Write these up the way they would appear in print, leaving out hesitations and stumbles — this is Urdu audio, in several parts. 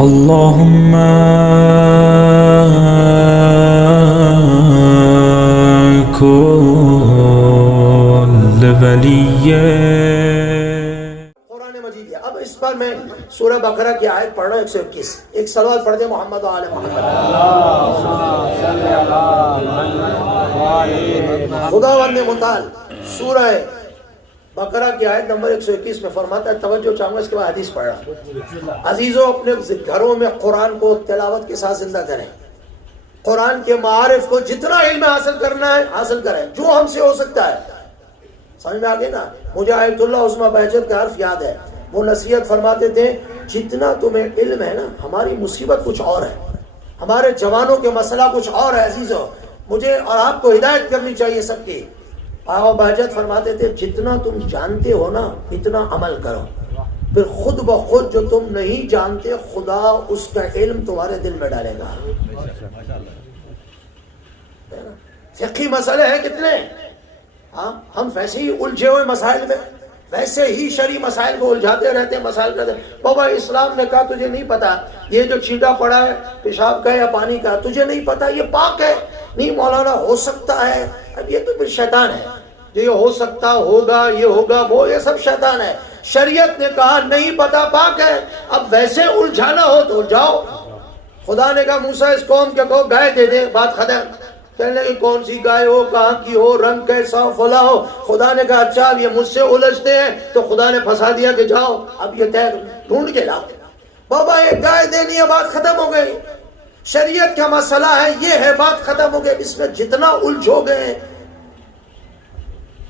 اللهم كل ولي. قرآن مجید ہے. اب اس پر میں سورہ بقرہ کی آیت پڑھ رہا ہوں 121. ایک صلوات پڑھ دیں محمد و آل محمد. خداوند متعال سورہ بقرہ کی آیت نمبر 121 میں فرماتا ہے، توجہ چاہوں گا، اس کے بعد حدیث پڑھ رہا ہوں. عزیزوں، اپنے گھروں میں قرآن کو تلاوت کے ساتھ زندہ کریں. قرآن کے معارف کو جتنا علم حاصل کرنا ہے حاصل کریں، جو ہم سے ہو سکتا ہے. سمجھ میں آگے نا؟ مجھے آیت اللہ عثمہ بہجت کا حرف یاد ہے. وہ نصیحت فرماتے تھے، جتنا تمہیں علم ہے نا، ہماری مصیبت کچھ اور ہے، ہمارے جوانوں کے مسئلہ کچھ اور ہے. عزیزوں، مجھے اور آپ کو ہدایت کرنی چاہیے سب کی. آقا بہجت فرماتے تھے، جتنا تم جانتے ہو نا اتنا عمل کرو، پھر خود بخود جو تم نہیں جانتے خدا اس کا علم تمہارے دل میں ڈالے گا. فقہی مسئلے ہیں کتنے، ہاں ہم ویسے ہی الجھے ہوئے مسائل میں، ویسے ہی شرعی مسائل کو الجھاتے رہتے ہیں. مسائل کرتے ہیں، بابا اسلام نے کہا تجھے نہیں پتا یہ جو چھینٹا پڑا ہے پیشاب کا یا پانی کا، تجھے نہیں پتا یہ پاک ہے؟ نہیں مولانا ہو سکتا ہے. اب یہ تو پھر شیطان ہے، جو یہ ہو سکتا ہوگا، یہ ہوگا وہ، یہ سب شیطان ہے. شریعت نے کہا نہیں پتا پاک ہے. اب ویسے الجھانا ہو تو الجھاؤ. خدا نے کہا موسیٰ اس قوم کے کو گائے دے دے، بات ختم. کہنے لگے کون سی گائے ہو، کہاں کی ہو، رنگ کیسا ہو، فلاں ہو. خدا نے کہا اچھا اب یہ مجھ سے الجھتے ہیں، تو خدا نے پھنسا دیا کہ جاؤ اب یہ طے ڈھونڈ کے لاؤ. بابا ایک گائے دینی ہے، بات ختم ہو گئی. شریعت کا مسئلہ ہے، یہ ہے، بات ختم ہو گئی. اس میں جتنا الجھو گئے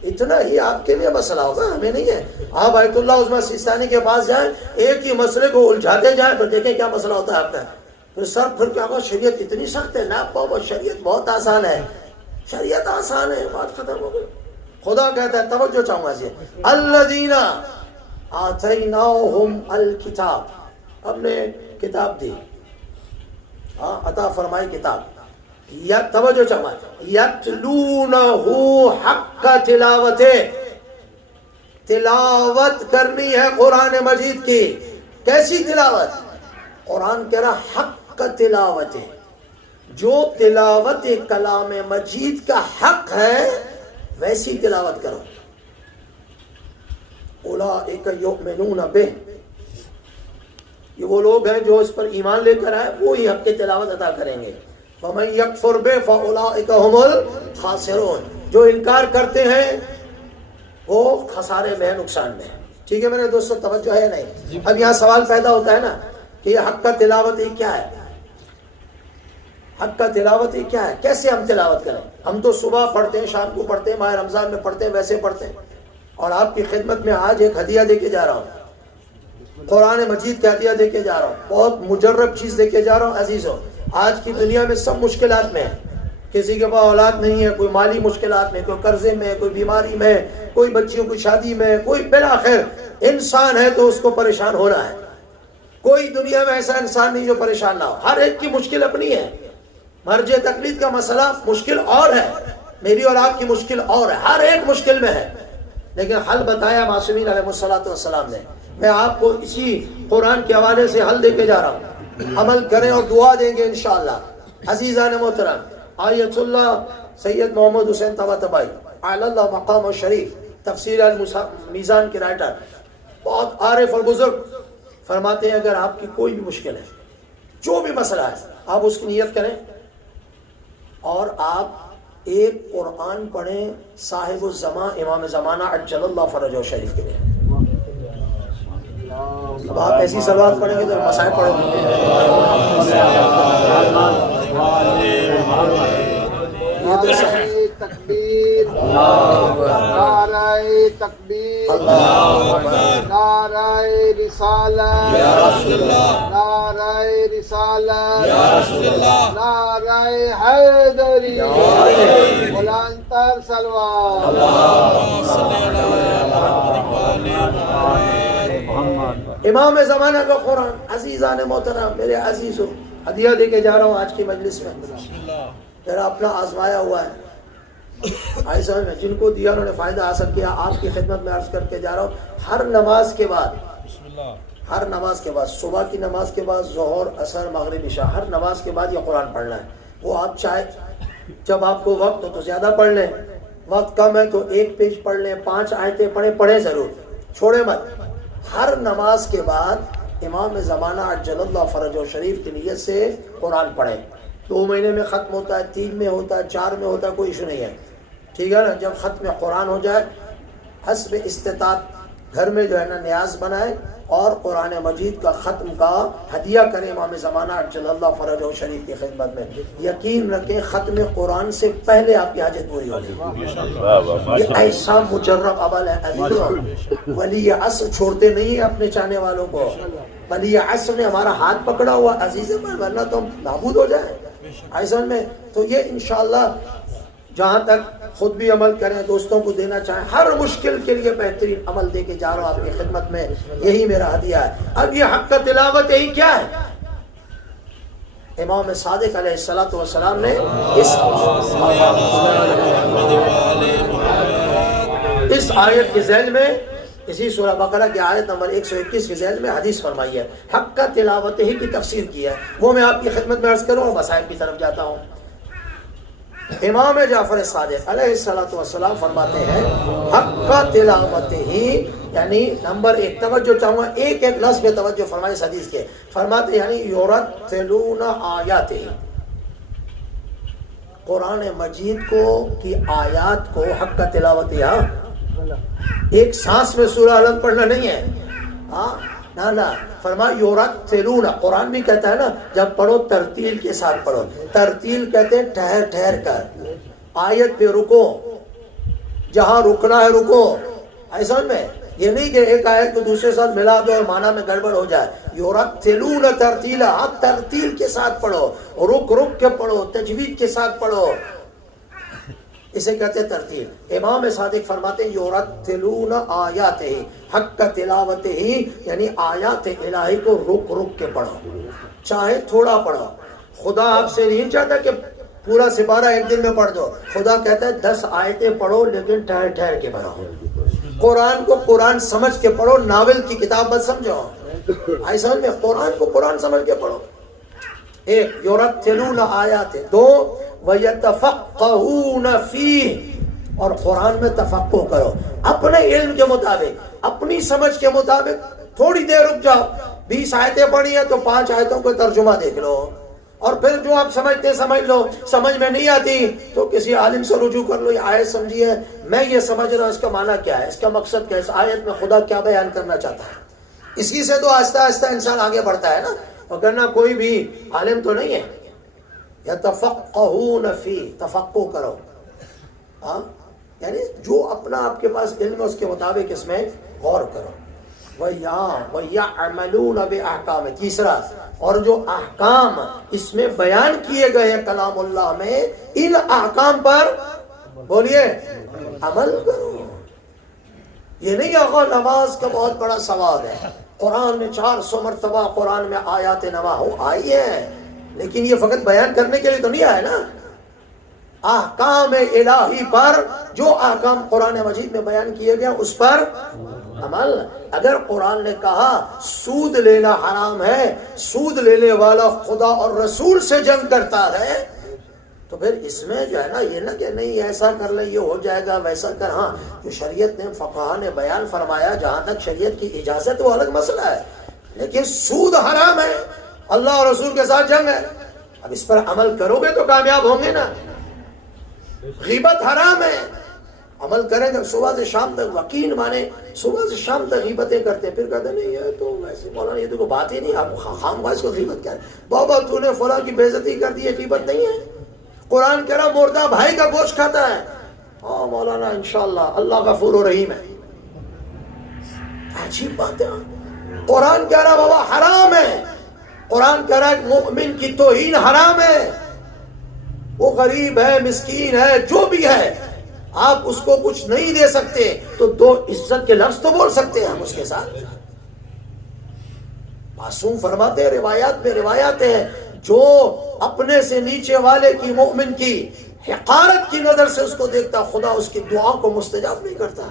اتنا ہی آپ کے لیے مسئلہ ہوگا، ہمیں نہیں ہے. آپ آیت اللہ عثمہ سیستانی کے پاس جائیں، ایک ہی مسئلے کو الجھاتے جائیں تو دیکھیں کیا مسئلہ ہوتا ہے آپ کا. پھر سر پھر کیا ہوگا، شریعت اتنی سخت ہے نا بابا، شریعت بہت آسان ہے، شریعت آسان ہے، بات ختم ہو گئی. خدا کہتا ہے، توجہ چاہوں گا اسے، الذین آتیناہم الکتاب، ہم نے کتاب دی، ہاں عطا فرمائی کتاب. یا توجہ چاہوں گا، یتلونہ حق تلاوت، تلاوت کرنی ہے قرآن مجید کی. کیسی تلاوت؟ قرآن کہہ رہا حق تلاوت ہے، جو تلاوت کلام مجید کا حق ہے ویسی تلاوت کرو. اولئک یؤمنون بہ، یہ وہ لوگ ہیں جو اس پر ایمان لے کر آئے، وہی حق کی تلاوت ادا کریں گے. وَمَن يَكْفُرْ بِهِ فَأُولَٰئِكَ هُمُ الْخَاسِرُونَ، جو انکار کرتے ہیں وہ خسارے میں، نقصان میں. ٹھیک ہے میرے دوستو، توجہ ہے نہیں؟ اب یہاں سوال پیدا ہوتا ہے نا کہ یہ حق کا تلاوت یہ کیا ہے؟ حق کا تلاوت یہ کیا ہے؟ کیسے ہم تلاوت کریں؟ ہم تو صبح پڑھتے ہیں، شام کو پڑھتے ہیں، ماہ رمضان میں پڑھتے ہیں، ویسے پڑھتے ہیں. اور آپ کی خدمت میں آج ایک ہدیہ دے کے جا رہا ہوں، قرآن مجید کا ہدیہ دے کے جا رہا ہوں، بہت مجرب چیز دے کے جا رہا ہوں. عزیزوں، آج کی دنیا میں سب مشکلات میں ہیں. کسی کے پاس اولاد نہیں ہے، کوئی مالی مشکلات میں، کوئی قرضے میں، کوئی بیماری میں، کوئی بچیوں کی شادی میں، کوئی بالآخر انسان ہے تو اس کو پریشان ہونا ہے. کوئی دنیا میں ایسا انسان نہیں جو پریشان نہ ہو. ہر ایک کی مشکل اپنی ہے. مرج تقلید کا مسئلہ مشکل اور ہے، میری اور آپ کی مشکل اور ہے، ہر ایک مشکل میں ہے، لیکن حل بتایا معصومین علیہ السلام نے. میں آپ کو اسی قرآن کے حوالے سے حل دے کے جا رہا ہوں، عمل کریں اور دعا دیں گے انشاءاللہ. عزیزان محترم، آیت اللہ سید محمد حسین طباطبائی اعلی اللہ مقام و شریف، تفسیر المیزان کے رائٹر، بہت عارف اور بزرگ، فرماتے ہیں اگر آپ کی کوئی بھی مشکل ہے، جو بھی مسئلہ ہے، آپ اس کی نیت کریں اور آپ ایک قرآن پڑھیں صاحب الزمان امام زمانہ عجل اللہ فرجہ شریف کے لیے. اب آپ ایسی صلوات پڑھیں گے تو مسائل پڑھو گے. تکبیر، نعرہ تکبیر، نعرہ رسالت، نعرہ رسالت، نعرہ حیدری، بلند تر صلوات. امام زمانہ کا قرآن. عزیزان محترم، میرے عزیزوں، ہدیہ دے کے جا رہا ہوں آج کی مجلس میں. میرا اپنا آزمایا ہوا ہے، ایسا میں جن کو دیا انہوں نے فائدہ حاصل کیا. آپ کی خدمت میں عرض کر کے جا رہا ہوں، ہر نماز کے بعد ہر نماز کے بعد، صبح کی نماز کے بعد، ظہر، عصر، مغرب، عشاء، ہر نماز کے بعد یہ قرآن پڑھنا ہے. وہ آپ چاہے جب آپ کو وقت ہو تو زیادہ پڑھ لیں، وقت کم ہے تو 1 پیج پڑھ لیں، 5 آیتیں پڑھیں ضرور، چھوڑے مت. ہر نماز کے بعد امام زمانہ عجل اللہ فرجہ شریف کی نیت سے قرآن پڑھیں. 2 مہینے میں ختم ہوتا ہے، 3 میں ہوتا ہے، 4 میں ہوتا ہے، کوئی ایشو نہیں ہے. ٹھیک ہے نا. جب ختم قرآن ہو جائے حسب استطاعت گھر میں جو ہے نا نیاز بنائے اور قرآن مجید کا ختم کا ہدیہ کریں امام زمانہ عجل اللہ فرجہ شریف کی خدمت میں. یقین رکھیں ختم قرآن سے پہلے آپ کی حاجت پوری ہوگی. یہ ایسا مجرب عمل ہے. ولی عصر چھوڑتے نہیں ہیں اپنے چاہنے والوں کو. ولی عصر نے ہمارا ہاتھ پکڑا ہوا عزیز من، ورنہ تو ہم نابود ہو جائیں ایسا میں. تو یہ انشاءاللہ جہاں تک خود بھی عمل کریں، دوستوں کو دینا چاہیں، ہر مشکل کے لیے بہترین عمل دے کے جا رہا ہوں آپ کی خدمت میں. یہی میرا ہدیہ ہے. اب یہ حق کا تلاوت یہی کیا ہے؟ امام صادق علیہ الصلوۃ والسلام نے اس آیت کے ذیل میں، اسی سورہ بقرہ کی آیت نمبر 121 کے ذیل میں حدیث فرمائی ہے. حق کا تلاوت ہی کی تفسیر کی ہے. وہ میں آپ کی خدمت میں عرض کروں اور مسائل کی طرف جاتا ہوں. امام جعفر صادق علیہ الصلوۃ والسلام فرماتے ہیں حق کا تلاوت ہی، یعنی نمبر 1 توجہ چاہوں گا، ایک لفظ پہ توجہ فرمائے اس حدیث کے. فرماتے ہیں یعنی یرتلون آیات، قرآن مجید کو کی آیات کو حق کا تلاوت. یہاں ایک سانس میں سورہ علم پڑھنا نہیں ہے، ہاں نہ. فرمایا یرتلون، قرآن بھی کہتا ہے نا جب پڑھو ترتیل کے ساتھ پڑھو. ترتیل کہتے ہیں ٹھہر ٹھہر کر، آیت پہ رکو، جہاں رکنا ہے رکو. ایسا میں یہ نہیں کہ ایک آیت کو دوسرے ساتھ ملا دو اور معنی میں گڑبڑ ہو جائے. یرتلون ترتیلا، آپ ترتیل کے ساتھ پڑھو، رک رک کے پڑھو، تجوید کے ساتھ پڑھو، اسے کہتے ہیں ترتیل. امام صادق فرماتے ہیں یرتلون آیات ہی، حق کا تلاوت ہی یعنی آیات الہی کو رک رک کے پڑھو، چاہے تھوڑا پڑھو. خدا آپ سے نہیں چاہتا کہ پورا سپارہ ایک دن میں پڑھ دو. خدا کہتا ہے 10 آیتیں پڑھو لیکن ٹھہر ٹھہر کے پڑھو. قرآن کو قرآن سمجھ کے پڑھو، ناول کی کتاب مت سمجھو. ایسا میں قرآن کو قرآن سمجھ کے پڑھو. ایک یرتلون آیات، 2 وَيَتَفَقَّهُونَ فِيهِ، اور قرآن میں تفقہ کرو اپنے علم کے مطابق، اپنی سمجھ کے مطابق. تھوڑی دیر رک جاؤ، 20 آیتیں پڑھی ہیں تو 5 آیتوں کو ترجمہ دیکھ لو، اور پھر جو آپ سمجھتے سمجھ لو. سمجھ میں نہیں آتی تو کسی عالم سے رجوع کر لو. یہ آیت سمجھی ہے، میں یہ سمجھ رہا ہوں اس کا معنی کیا ہے، اس کا مقصد کیا ہے، اس آیت میں خدا کیا بیان کرنا چاہتا ہے. اسی سے تو آہستہ آہستہ انسان آگے بڑھتا ہے نا. وگرنہ کوئی بھی عالم تو نہیں ہے. یتفقہون فی، تفقہ کرو، ہاں یعنی جو اپنا آپ کے پاس علم ہے اس کے مطابق اس میں غور کرو. وَيَعْمَلُونَ بِأَحْكَامِ، تیسرا، اور جو احکام اس میں بیان کیے گئے ہیں کلام اللہ میں، ان احکام پر بولیے عمل کرو. یہ نہیں کہ نماز کا بہت بڑا ثواب ہے، قرآن میں 400 مرتبہ قرآن میں آیات نواح آئی ہے، لیکن یہ فقط بیان کرنے کے لیے تو نہیں آیا نا. احکام الہی پر، جو احکام قرآن مجید میں بیان کیے گئے اس پر عمل. اگر قرآن نے کہا سود لینا حرام ہے، سود لینے والا خدا اور رسول سے جنگ کرتا ہے، تو پھر اس میں جو ہے نا یہ نہ کہ نہیں ایسا کر لے یہ ہو جائے گا، ویسا کر. ہاں جو شریعت نے فقہا نے بیان فرمایا، جہاں تک شریعت کی اجازت وہ الگ مسئلہ ہے، لیکن سود حرام ہے، اللہ اور رسول کے ساتھ جنگ ہے. اب اس پر عمل کرو گے تو کامیاب ہوں گے نا. غیبت حرام ہے، عمل کریں گے صبح سے شام تک. وکیل مانے صبح سے شام تک غیبتیں کرتے، پھر کہتے نہیں یہ تو ویسے مولانا یہ تو کوئی بات ہی نہیں، آپ خام باز کو غیبت کیا ہے، بابا تو نے فلاں کی بے عزتی کر دی، یہ غیبت نہیں ہے. قرآن کہہ رہا مردہ بھائی کا گوشت کھاتا ہے، ہاں مولانا انشاءاللہ اللہ غفور و رحیم ہے. عجیب بات ہے. قرآن کہہ رہا بابا حرام ہے، قرآن کہہ رہا ہے مومن کی توہین حرام ہے. وہ غریب ہے، مسکین ہے، جو بھی ہے، آپ اس کو کچھ نہیں دے سکتے تو 2 عزت کے لفظ تو بول سکتے ہیں ہم اس کے ساتھ. معصوم فرماتے ہیں روایات میں روایات ہیں، جو اپنے سے نیچے والے کی مومن کی حقارت کی نظر سے اس کو دیکھتا، خدا اس کی دعا کو مستجاب نہیں کرتا.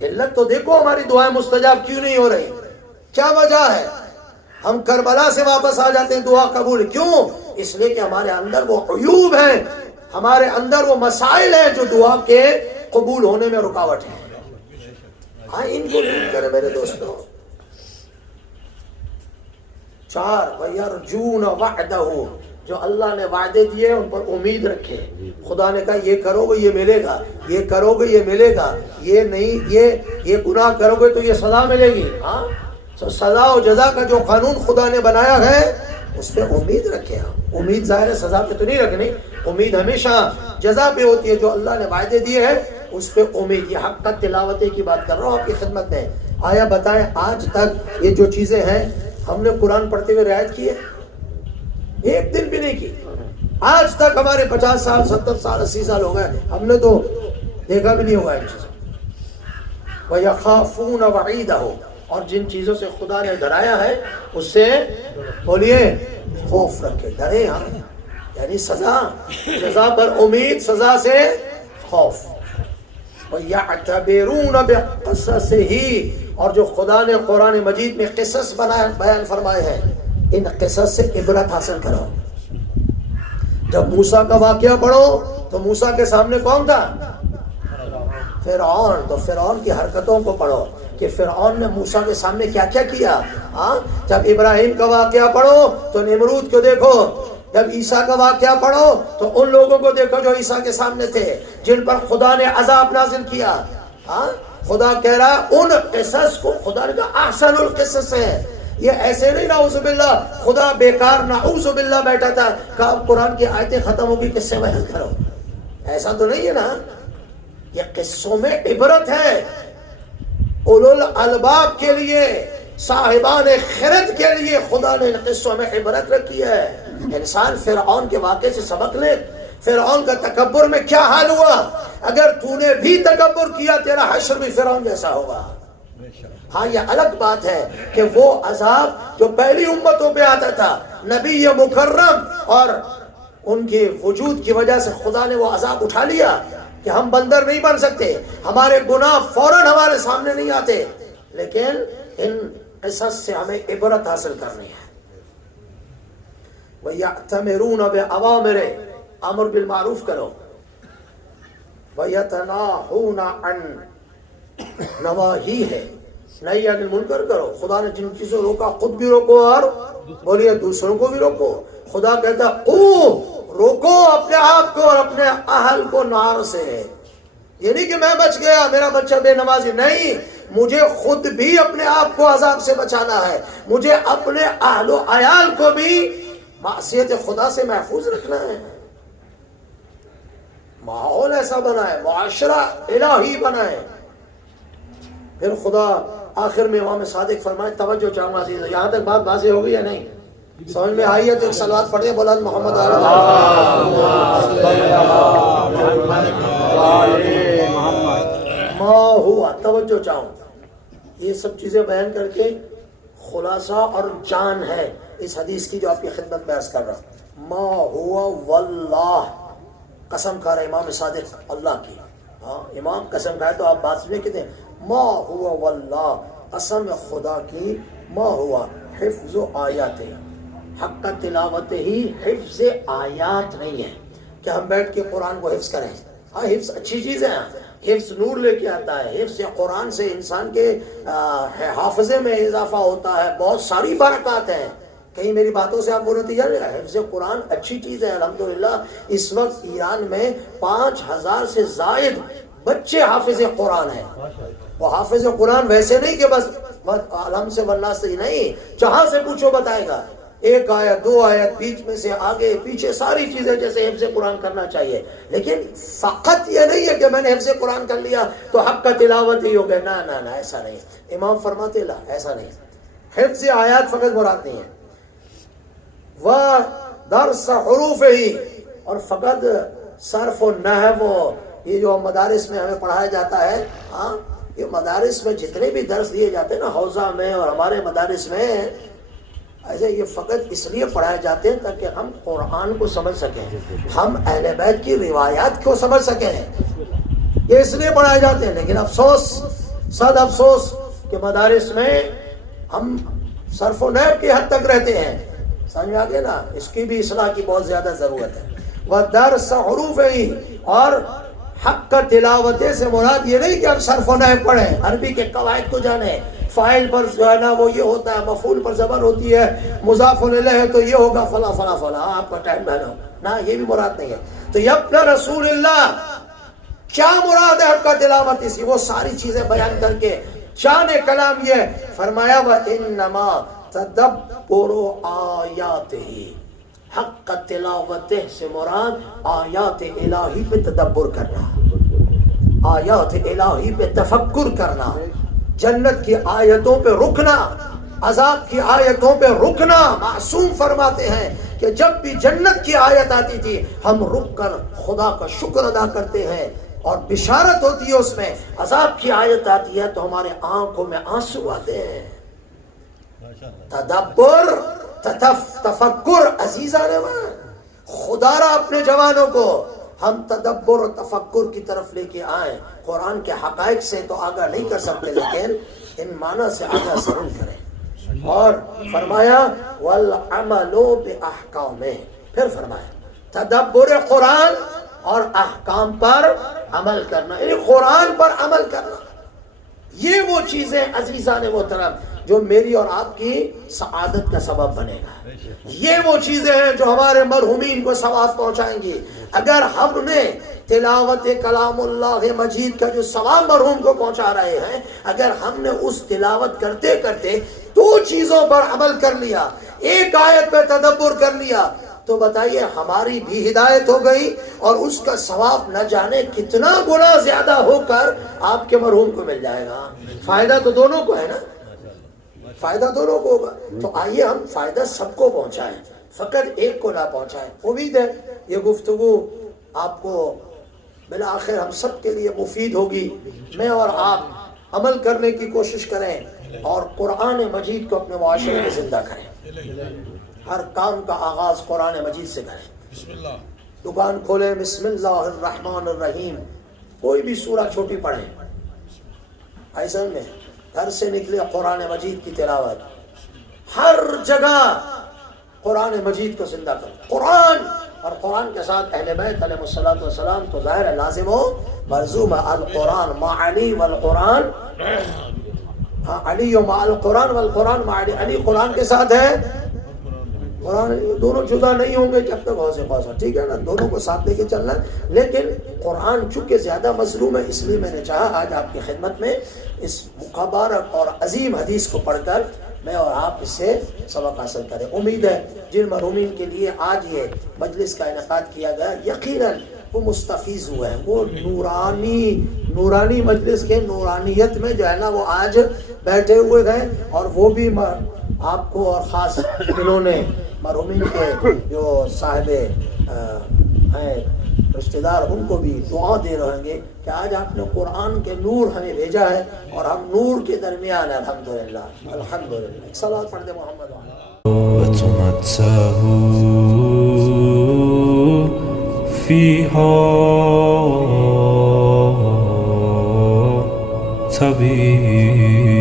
علت تو دیکھو ہماری دعائیں مستجاب کیوں نہیں ہو رہی, کیا وجہ ہے؟ ہم کربلا سے واپس آ جاتے ہیں, دعا قبول کیوں؟ اس لیے کہ ہمارے اندر وہ عیوب ہیں, ہمارے اندر وہ مسائل ہیں جو دعا کے قبول ہونے میں رکاوٹ ہے. ہاں ان کو دور کرے میرے دوستوں. 4 وَيَرْجُونَ وَعْدَهُ, جو اللہ نے وعدے دیے ان پر امید رکھے. خدا نے کہا یہ کرو گے یہ ملے گا, یہ کرو گے یہ ملے گا, یہ نہیں یہ گناہ کرو گے تو یہ سزا ملے گی. ہاں تو سزا و جزا کا جو قانون خدا نے بنایا ہے اس پہ امید رکھے. امید ظاہر ہے سزا پہ تو نہیں رکھنی, امید ہمیشہ جزا پہ ہوتی ہے. جو اللہ نے وعدے دیے ہیں اس پہ امید. یہ حق تلاوت کی بات کر رہا ہوں آپ کی خدمت میں. آیا بتائیں آج تک یہ جو چیزیں ہیں ہم نے قرآن پڑھتے ہوئے رعایت کی ہے؟ ایک دن بھی نہیں کی. آج تک ہمارے 50 سال 70 سال 80 سال ہو گئے, ہم نے تو دیکھا بھی نہیں ہوگا ان چیزوں. وَيَخَافُونَ وَعِيدَهُ, اور جن چیزوں سے خدا نے ڈرایا ہے اس سے بولیے خوف رکھے, ڈرے. ہم یعنی سزا, جزا پر امید, سزا سے خوف. وَيَعْتَبِرُونَ بِقَصَصِهِ, اور جو خدا نے قرآن مجید میں قصص بیان فرمائے ہیں ان قصص سے عبرت حاصل کرو. جب موسیٰ کا واقعہ پڑھو تو موسیٰ کے سامنے کون تھا؟ فرعون. تو فرعون کی حرکتوں کو پڑھو کہ فرعون نے موسیٰ کے سامنے کیا کیا کیا. جب ابراہیم کا واقعہ پڑھو تو نمرود کو دیکھو. جب عیسیٰ کا واقعہ پڑھو تو ان لوگوں کو دیکھو جو عیسیٰ کے سامنے تھے, جن پر خدا نے عذاب نازل کیا. خدا کہہ رہا ہے ان قصص کو, خدا نے کہا احسن القصص ہے. یہ ایسے نہیں نعوذ باللہ خدا بیکار نعوذ باللہ بیٹھا تھا کہ اب قرآن کی آیتیں ختم ہوگی قصے بیان کرو, ایسا تو نہیں ہے نا. یہ قصوں میں عبرت ہے اولو الالباب کے لیے, صاحبان خرد کے لیے خدا نے ان قصوں میں عبرت رکھی ہے. انسان فرعون کے واقعے سے سبق لے. فرعون کا تکبر میں کیا حال ہوا, اگر تو نے بھی تکبر کیا تیرا حشر بھی فرعون جیسا ہوگا. ہاں یہ الگ بات ہے کہ وہ عذاب جو پہلی امتوں پہ آتا تھا, نبی مکرم اور ان کے وجود کی وجہ سے خدا نے وہ عذاب اٹھا لیا کہ ہم بندر نہیں بن سکتے, ہمارے گناہ فوراً ہمارے سامنے نہیں آتے, لیکن ان قصص سے ہمیں عبرت حاصل کرنی ہے. وَيَعْتَمِرُونَ بِأَوَامِرِ, امر بالمعروف کرو. وَيَتَنَاهُونَ عَنْ نواہی ہے, نہی عن المنکر کرو. خدا نے جن چیزوں روکا خود بھی روکو اور بولیے دوسروں کو بھی روکو. خدا کہتا روکو اپنے آپ کو اور اپنے اہل کو نار سے. یہ نہیں کہ میں بچ گیا میرا بچہ بے نمازی, نہیں, مجھے خود بھی اپنے آپ کو عذاب سے بچانا ہے, مجھے اپنے اہل و عیال کو بھی معصیت خدا سے محفوظ رکھنا ہے. ماحول ایسا بنائے, معاشرہ الہی بنائے. پھر خدا آخر میں امام صادق فرمائے, توجہ چاہوں گا عزیز, یہاں تک بات واضح ہو گئی یا نہیں؟ سمجھ میں آئی ہے تو ایک صلوات پڑھیں بلند محمد ما ہوا. توجہ چاہوں, یہ سب چیزیں بیان کر کے خلاصہ اور جان ہے اس حدیث کی جو آپ کی خدمت میں عرض کر رہا ہوں. ما ہوا واللہ, قسم کھا رہے امام صادق اللہ کی. امام قسم کھائے تو آپ بات سنیں کہتے ہیں ما ہوا واللہ, قسم خدا کی, ما ہوا حفظ آیات, حق تلاوت ہی حفظ آیات نہیں ہے کہ ہم بیٹھ کے قرآن کو حفظ کریں. حفظ اچھی چیز ہے, حفظ نور لے کے آتا ہے. حفظ قرآن سے انسان کے حافظے میں اضافہ ہوتا ہے, بہت ساری برکات ہیں. کہیں میری باتوں سے آپ کو نتیجہ لے گا. حفظ قرآن اچھی چیز ہے الحمدللہ. اس وقت ایران میں 5000 سے زائد بچے حافظ قرآن ہیں. وہ حافظ قرآن ویسے نہیں کہ بس الحمد سے والناس سے نہیں, جہاں سے پوچھو بتائے گا. ایک آیت دو آیت بیچ میں سے آگے پیچھے ساری چیزیں جیسے حفظ قرآن کرنا چاہیے. لیکن فقط یہ نہیں ہے کہ میں نے حفظ قرآن کر لیا تو حق کا تلاوت ہی ہو گیا. نہ ایسا نہیں. امام فرماتے لا ایسا نہیں. حفظ آیات فقط مراد نہیں ہے, وہ درس حروف ہی, اور فقط صرف و نحو یہ جو مدارس میں ہمیں پڑھایا جاتا ہے. یہ مدارس میں جتنے بھی درس دیے جاتے ہیں نا, حوزہ میں اور ہمارے مدارس میں, ایسے یہ فقط اس لیے پڑھائے جاتے ہیں تاکہ ہم قرآن کو سمجھ سکیں, ہم اہل بیت کی روایات کو سمجھ سکیں. یہ اس لیے پڑھائے جاتے ہیں. لیکن افسوس صد افسوس کہ مدارس میں ہم صرف و نحو کی حد تک رہتے ہیں. سمجھ آ گئے نا؟ اس کی بھی اصلاح کی بہت زیادہ ضرورت ہے. وَدَرْسَ حُرُوفِهِ، اور حق کا تلاوت سے مراد یہ نہیں کہ ہم صرف و نحو پڑھیں، عربی کے قواعد کو جانیں. فاعل پر جو ہے نا وہ یہ ہوتا ہے، مفعول پر زبر ہوتی ہے، مضاف الیہ ہے تو یہ ہوگا فلاں فلاں فلاں. آپ کا ٹائم بہنو نہ، یہ بھی مراد نہیں ہے. تو یبن رسول اللہ کیا مراد ہے حق کا تلاوت؟ اسی وہ ساری چیزیں بیان کر کے شان کلام یہ فرمایا وَإِنَّمَا تَدَبُّرُ آیَاتِهِ، حق کا تلاوت سے مراد آیات الہی پہ تدبر کرنا، آیات الہی پہ تفکر کرنا، جنت کی آیتوں پہ رکنا، عذاب کی آیتوں پہ رکنا. معصوم فرماتے ہیں کہ جب بھی جنت کی آیت آتی تھی ہم رک کر خدا کا شکر ادا کرتے ہیں، اور بشارت ہوتی ہے اس میں. عذاب کی آیت آتی ہے تو ہمارے آنکھوں میں آنسو آتے ہیں. تدبر، تفکر. عزیزان خدا را اپنے جوانوں کو ہم تدبر اور تفکر کی طرف لے کے آئیں. قرآن کے حقائق سے تو آگاہ نہیں کر سکتے لیکن ان معنی سے آگاہ ضرور کریں. اور فرمایا وَالْعَمَلُ بِأَحْكَامِهِ، پھر فرمایا تدبر قرآن اور احکام پر عمل کرنا، یعنی قرآن پر عمل کرنا. یہ وہ چیزیں عزیزان محترم جو میری اور آپ کی سعادت کا سبب بنے گا. یہ وہ چیزیں ہیں جو ہمارے مرحومین کو ثواب پہنچائیں گی. اگر ہم نے تلاوت کلام اللہ مجید کا جو ثواب مرحوم کو پہنچا رہے ہیں، اگر ہم نے اس تلاوت کرتے کرتے دو چیزوں پر عمل کر لیا، ایک آیت پہ تدبر کر لیا، تو بتائیے ہماری بھی ہدایت ہو گئی اور اس کا ثواب نہ جانے کتنا گنا زیادہ ہو کر آپ کے مرحوم کو مل جائے گا. فائدہ تو دونوں کو ہے نا، فائدہ دونوں کو ہوگا. تو آئیے ہم فائدہ سب کو پہنچائیں، فقط ایک کو نہ پہنچائیں. امید ہے یہ گفتگو آپ کو بالآخر ہم سب کے لیے مفید ہوگی. میں اور آپ عمل کرنے کی کوشش کریں اور قرآن مجید کو اپنے معاشرے میں زندہ کریں. ہر کام کا آغاز قرآن مجید سے کریں. دکان کھولیں بسم اللہ الرحمن الرحیم، کوئی بھی سورہ چھوٹی پڑھیں. ایسا میں گھر سے نکلے قرآن مجید کی تلاوت، ہر جگہ قرآن مجید کو زندہ کریں. قرآن اور قرآن کے ساتھ اہل بیت علیہ الصلوۃ والسلام تو ظاہر لازم ہو ملزوم القرآن مع علی والقرآن، ہاں علی مع القرآن والقرآن مع علی. علی قرآن کے ساتھ ہے، قرآن دونوں جدا نہیں ہوں گے جب تک حوض خاصا، ٹھیک ہے نا، دونوں کو ساتھ لے کے چلنا. لیکن قرآن چونکہ زیادہ مظلوم ہے اس لیے میں نے چاہا آج آپ کی خدمت میں اس مبارک اور عظیم حدیث کو پڑھ کر میں اور آپ اس سے سبق حاصل کریں. امید ہے جن مرحومین کے لیے آج یہ مجلس کا انعقاد کیا گیا یقیناً وہ مستفیض ہوئے ہیں، وہ نورانی مجلس کے نورانیت میں جو ہے نا وہ آج بیٹھے ہوئے ہیں. اور وہ بھی آپ کو اور خاص انہوں نے مرحومین کے جو صاحب ہیں رشتہ دار ان کو بھی دعا دے رہیں گے کہ آج آپ نے قرآن کے نور ہمیں بھیجا ہے اور ہم نور کے درمیان ہیں. الحمدللہ الحمدللہ. صلوات پڑھ دے محمد وتمتعوا فيها طويلا.